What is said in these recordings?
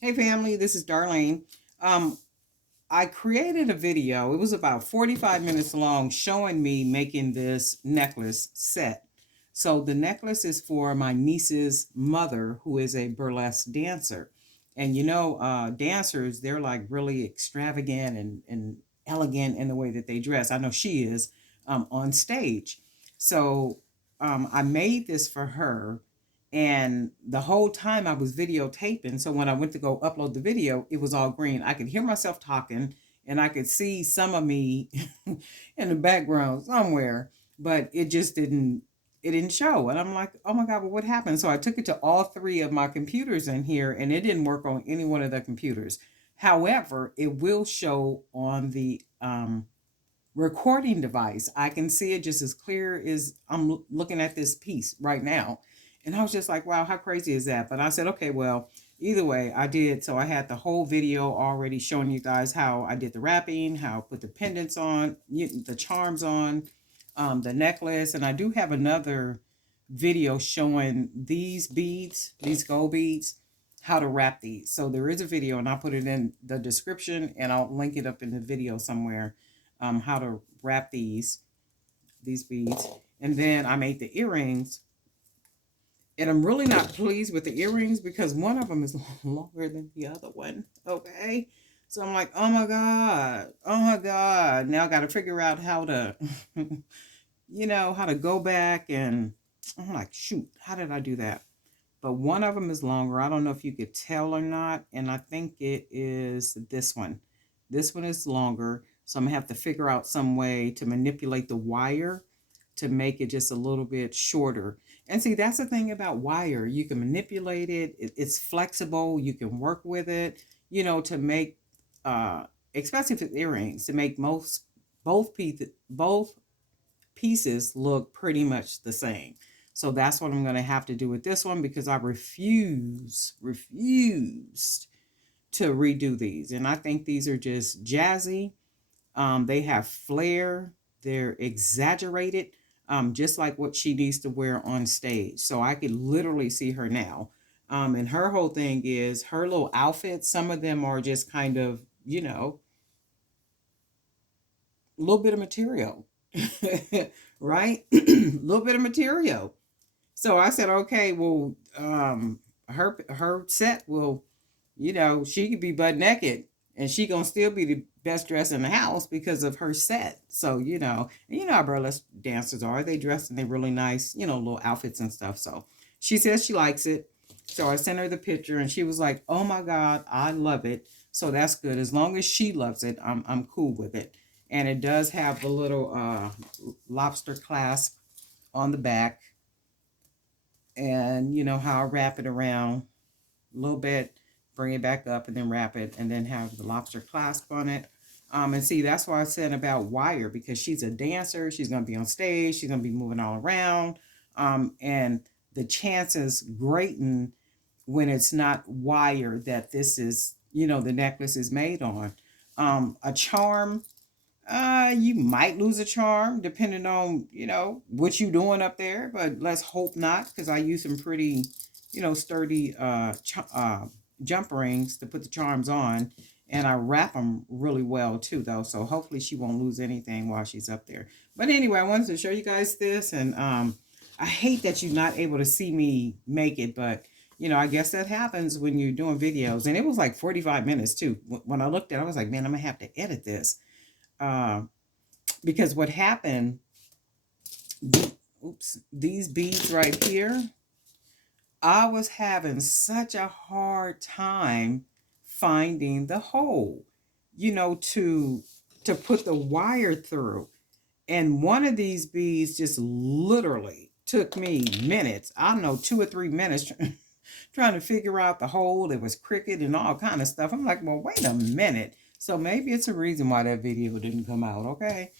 Hey family, this is Darlene. Um, I created a video. It was about 45 minutes long showing me making this necklace set. So the necklace is for my niece's mother, who is a burlesque dancer. And dancers, they're like really extravagant and elegant in the way that they dress. I know she is on stage. So I made this for her, and the whole time I was videotaping. So when I went to go upload the video, it was all green. I could hear myself talking, and I could see some of me in the background somewhere, but it didn't show. And I'm like, oh my God, well, what happened? So I took it to all three of my computers in here, and it didn't work on any one of the computers. However, it will show on the recording device. I can see it just as clear as I'm looking at this piece right now. And I was just like, wow, how crazy is that? But I said, okay, well, either way, I did. So I had the whole video already showing you guys how I did the wrapping, how I put the pendants on, the charms on, the necklace. And I do have another video showing these beads, these gold beads, how to wrap these. So there is a video, and I'll put it in the description, and I'll link it up in the video somewhere, how to wrap these beads. And then I made the earrings, and I'm really not pleased with the earrings because one of them is longer than the other one. Okay, so I'm like, oh my God, oh my God. Now I got to figure out how to, how to go back, and I'm like, shoot, how did I do that? But one of them is longer. I don't know if you could tell or not, and I think it is this one. This one is longer, so I'm gonna have to figure out some way to manipulate the wire to make it just a little bit shorter. And see, that's the thing about wire. You can manipulate it. It's flexible. You can work with it, to make especially if earrings, to make both pieces look pretty much the same. So that's what I'm going to have to do with this one, because I refused to redo these. And I think these are just jazzy. They have flair. They're exaggerated, just like what she needs to wear on stage. So I could literally see her now. And her whole thing is her little outfits. Some of them are just kind of, a little bit of material, right? A little bit of material. So I said, okay, well, her set will, she could be butt naked, and she gonna still be the best dressed in the house because of her set. So how burlesque dancers are. They dress in they really nice, little outfits and stuff. So she says she likes it. So I sent her the picture, and she was like, "Oh my God, I love it." So that's good. As long as she loves it, I'm cool with it. And it does have the little lobster clasp on the back, and how I wrap it around a little bit, bring it back up, and then wrap it, and then have the lobster clasp on it. And see, that's why I said about wire, because she's a dancer. She's going to be on stage. She's going to be moving all around. And the chances greaten when it's not wire that this is, the necklace is made on. A charm, you might lose a charm depending on, what you doing up there, but let's hope not, because I use some pretty, sturdy jump rings to put the charms on, and I wrap them really well too, though. So hopefully she won't lose anything while she's up there. But anyway, I wanted to show you guys this, and I hate that you're not able to see me make it, but I guess that happens when you're doing videos. And it was like 45 minutes too. When I looked at it, I was like, man, I'm gonna have to edit this. Uh, because what happened, these beads right here, I was having such a hard time finding the hole, to put the wire through. And one of these beads just literally took me minutes. I don't know, 2 or 3 minutes trying to figure out the hole. It was crooked and all kind of stuff. I'm like, well, wait a minute. So maybe it's a reason why that video didn't come out, okay?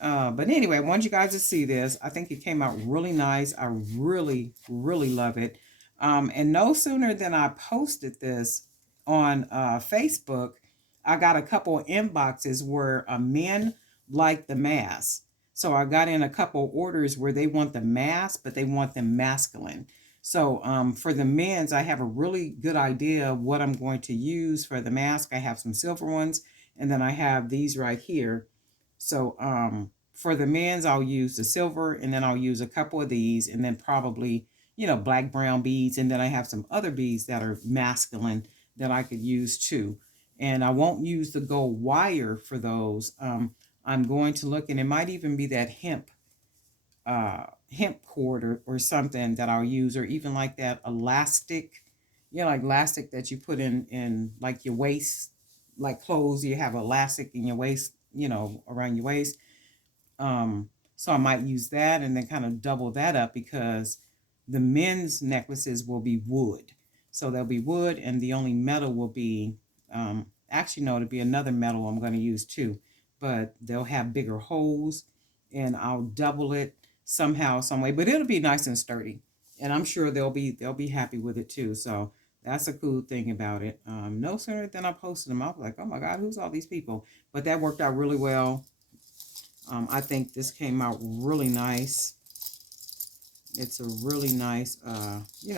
But anyway, I want you guys to see this. I think it came out really nice. I really, really love it. And no sooner than I posted this on Facebook, I got a couple of inboxes where men like the mask. So I got in a couple orders where they want the mask, but they want them masculine. So for the men's, I have a really good idea of what I'm going to use for the mask. I have some silver ones, and then I have these right here. So for the men's, I'll use the silver, and then I'll use a couple of these, and then probably, black brown beads, and then I have some other beads that are masculine that I could use too. And I won't use the gold wire for those. I'm going to look, and it might even be that hemp cord or something that I'll use, or even like that elastic, like elastic that you put in like your waist, like clothes, you have elastic in your waist, around your waist. So I might use that and then kind of double that up, because the men's necklaces will be wood. So they'll be wood, and the only metal will be, actually, no, it'll be another metal I'm going to use too. But they'll have bigger holes, and I'll double it somehow, some way. But it'll be nice and sturdy, and I'm sure they'll be happy with it too. So that's a cool thing about it. No sooner than I posted them, I was like, oh my God, who's all these people? But that worked out really well. I think this came out really nice. It's a really nice,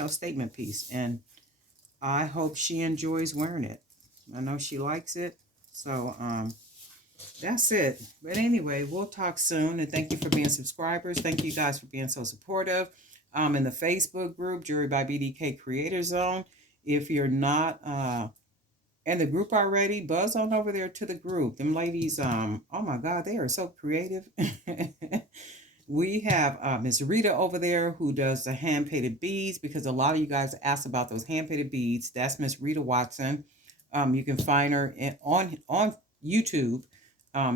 statement piece. And I hope she enjoys wearing it. I know she likes it. So, that's it. But anyway, we'll talk soon. And thank you for being subscribers. Thank you guys for being so supportive. In the Facebook group, Jewelry by BDK Creator Zone. If you're not in the group already, buzz on over there to the group. Them ladies, oh my God, they are so creative. We have Miss Rita over there who does the hand-painted beads, because a lot of you guys asked about those hand-painted beads. That's Miss Rita Watson. You can find her on YouTube,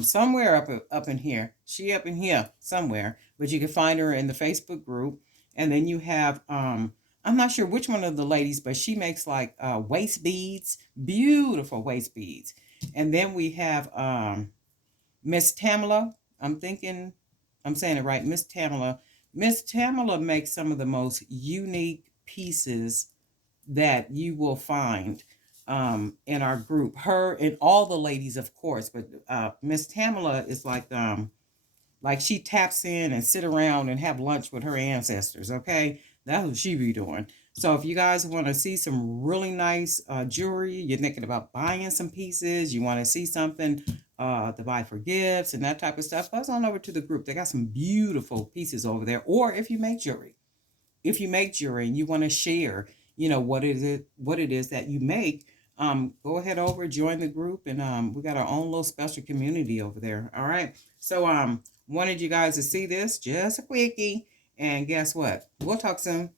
somewhere up in here. She up in here somewhere, but you can find her in the Facebook group. And then you have I'm not sure which one of the ladies, but she makes like waist beads, beautiful waist beads. And then we have Miss Tamala. I'm saying it right, Miss Tamala. Miss Tamala makes some of the most unique pieces that you will find in our group. Her and all the ladies, of course, but Miss Tamala is like she taps in and sit around and have lunch with her ancestors. Okay, that's what she be doing. So if you guys want to see some really nice jewelry, you're thinking about buying some pieces, you want to see something to buy for gifts and that type of stuff, buzz on over to the group. They got some beautiful pieces over there. Or if you make jewelry, and you want to share, what it is that you make, go ahead over, join the group, and we got our own little special community over there. All right. So wanted you guys to see this, just a quickie, and guess what? We'll talk soon.